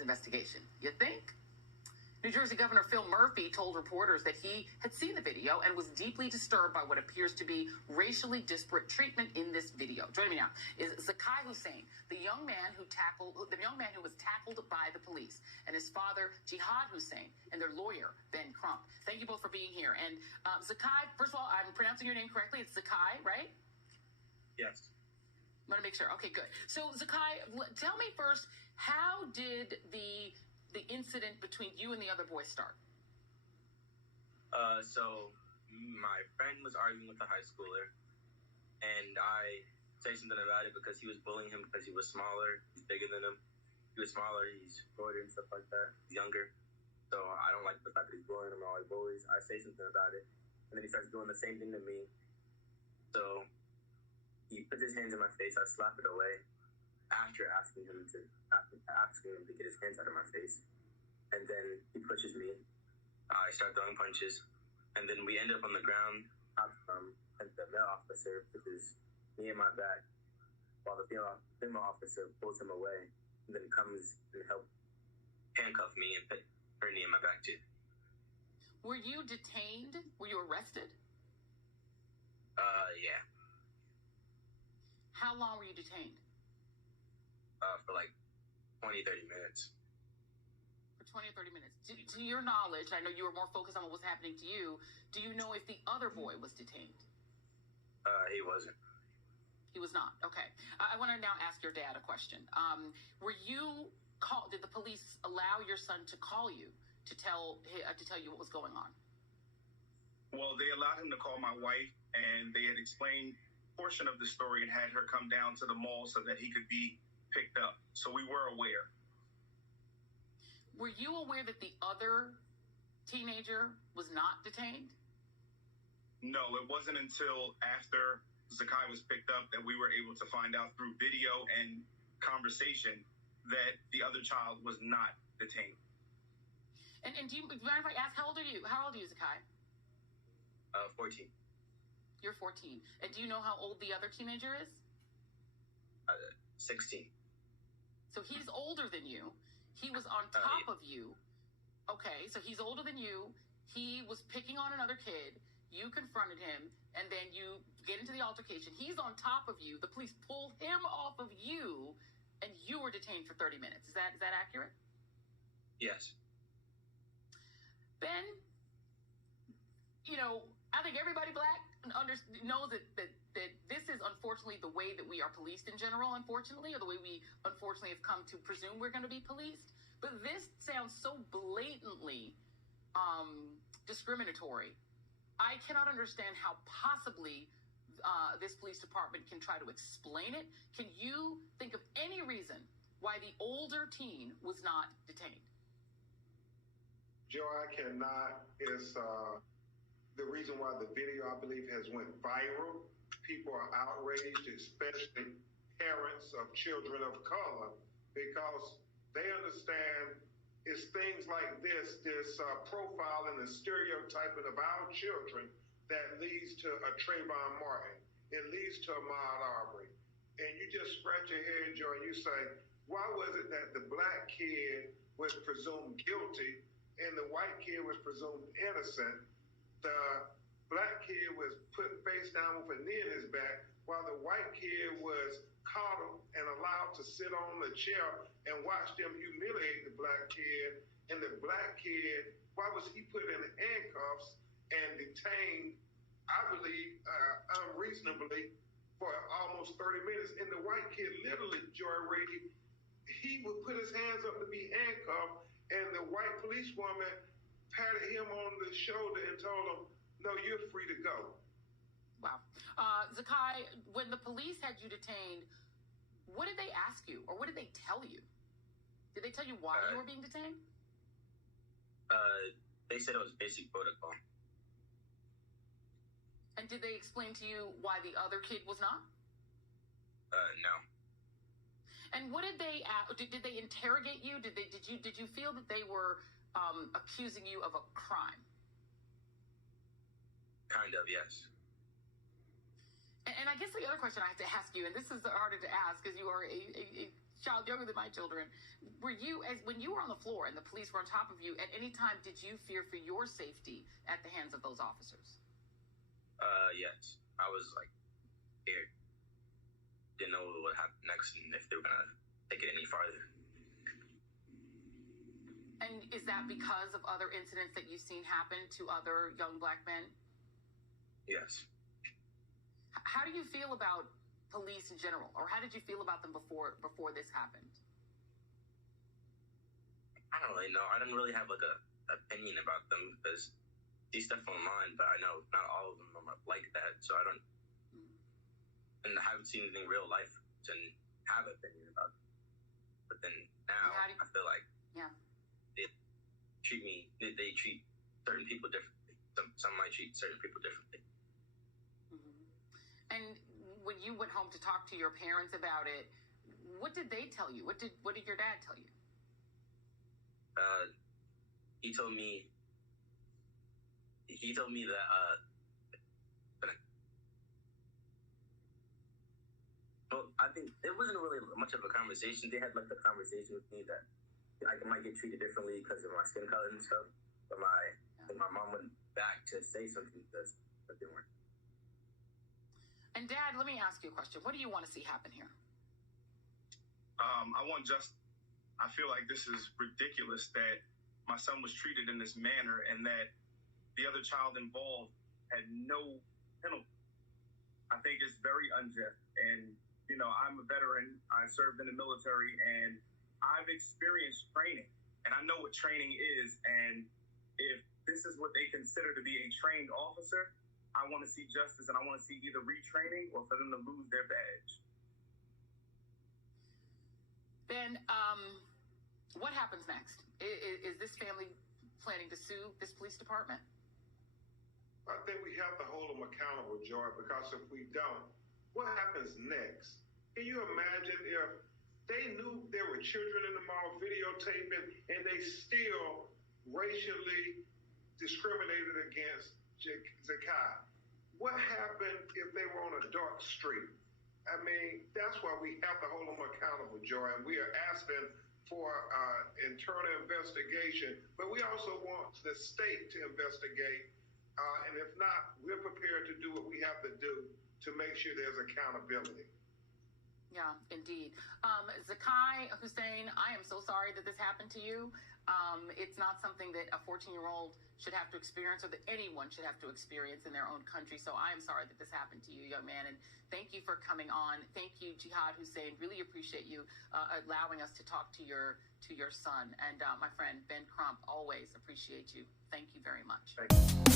FBI's investigation. You think? New Jersey Governor Phil Murphy told reporters that he had seen the video and was deeply disturbed by what appears to be racially disparate treatment in this video. Joining me now is Zakai Hussein, the young man who was tackled by the police, and his father, Jihad Hussein, and their lawyer, Ben Crump. Thank you both for being here. And Zakai, first of all, I'm pronouncing your name correctly. It's Zakai, right? Yes. I want to make sure. Okay, good. So, Zakai, tell me first, how did the incident between you and the other boy start? So my friend was arguing with a high schooler, and I say something about it because he was bullying him because he was smaller. He's bigger than him. He was smaller. He's shorter and stuff like that. He's younger. So I don't like the fact that he's bullying him. All he bullies. I say something about it, and then he starts doing the same thing to me. So he puts his hands in my face. I slap it away after asking him to get his hands out of my face. And then he pushes me. I start throwing punches. And then we end up on the ground. And the male officer pushes me in my back while the female officer pulls him away and then comes and helps handcuff me and put her knee in my back too. Were you detained? Were you arrested? Yeah. How long were you detained? For like 20, 30 minutes. For 20 or 30 minutes. To your knowledge, I know you were more focused on what was happening to you. Do you know if the other boy was detained? He wasn't. He was not. Okay. I want to now ask your dad a question. Were you called? Did the police allow your son to call you to tell you what was going on? Well, they allowed him to call my wife, and they had explained a portion of the story and had her come down to the mall so that he could be picked up. So we were aware. Were you aware that the other teenager was not detained? No, it wasn't until after Zakai was picked up that we were able to find out through video and conversation that the other child was not detained. And do you mind if I ask, how old are you? How old are you, Zakai? 14. You're 14. And do you know how old the other teenager is? 16. So he's older than you. He was on top of you. Okay, so he's older than you. He was picking on another kid. You confronted him, and then you get into the altercation. He's on top of you. The police pull him off of you, and you were detained for 30 minutes. Is that accurate? Yes. Ben, I think everybody black knows that this is unfortunately the way that we are policed in general, unfortunately, or the way we unfortunately have come to presume we're going to be policed. But this sounds so blatantly discriminatory. I cannot understand how possibly this police department can try to explain it. Can you think of any reason why the older teen was not detained? Joe, I cannot. It's the reason why the video, I believe, has went viral. People are outraged, especially parents of children of color, because they understand it's things like this profiling and stereotyping of our children that leads to a Trayvon Martin. It leads to a Ahmaud Arbery. And you just scratch your head, Joe, and you say, why was it that the black kid was presumed guilty and the white kid was presumed innocent? The black kid was put face down with a knee in his back, while the white kid was coddled and allowed to sit on the chair and watch them humiliate the black kid. And the black kid, why was he put in handcuffs and detained, I believe, unreasonably for almost 30 minutes? And the white kid literally, Joy Rady, he would put his hands up to be handcuffed, and the white policewoman patted him on the shoulder and told him, no, you're free to go. Wow. Zakai, when the police had you detained, what did they ask you, or what did they tell you? Did they tell you why you were being detained? They said it was basic protocol. And did they explain to you why the other kid was not? No. And what did they did they interrogate you? Did you feel that they were accusing you of a crime? Kind of, yes. And I guess the other question I have to ask you, and this is harder to ask because you are a child younger than my children. Were you, when you were on the floor and the police were on top of you, at any time did you fear for your safety at the hands of those officers? Yes. I was like scared. Didn't know what would happen next and if they were gonna take it any farther. And is that because of other incidents that you've seen happen to other young black men? Yes. How do you feel about police in general, or how did you feel about them before this happened? I don't really know. I didn't really have like a opinion about them because see stuff online, but I know not all of them are like that, so I don't. And I haven't seen anything in real life to have an opinion about them. But then now I feel like they treat certain people differently. Some might treat certain people differently. Mm-hmm. And when you went home to talk to your parents about it, what did they tell you? What did your dad tell you? He told me that well, I think it wasn't really much of a conversation. They had like a conversation with me that I might get treated differently because of my skin color and stuff. But my mom went back to say something that didn't work. And Dad, let me ask you a question. What do you want to see happen here? I feel like this is ridiculous that my son was treated in this manner and that the other child involved had no penalty. I think it's very unjust. And, you know, I'm a veteran. I served in the military and I've experienced training and I know what training is. And if this is what they consider to be a trained officer, I want to see justice and I want to see either retraining or for them to lose their badge. Ben, what happens next? Is this family planning to sue this police department? I think we have to hold them accountable, Joy, because if we don't, what happens next? Can you imagine if they knew there were children in the mall videotaping and they still racially discriminated against Zakai? What happened if they were on a dark street? I mean, that's why we have to hold them accountable, Joy, and we are asking for internal investigation, but we also want the state to investigate, and if not, we're prepared to do what we have to do to make sure there's accountability. Yeah, indeed. Zakai Hussein, I am so sorry that this happened to you. It's not something that a 14-year-old should have to experience or that anyone should have to experience in their own country. So I am sorry that this happened to you, young man. And thank you for coming on. Thank you, Jihad Hussein. Really appreciate you allowing us to talk to your son. And my friend, Ben Crump, always appreciate you. Thank you very much. Thank you.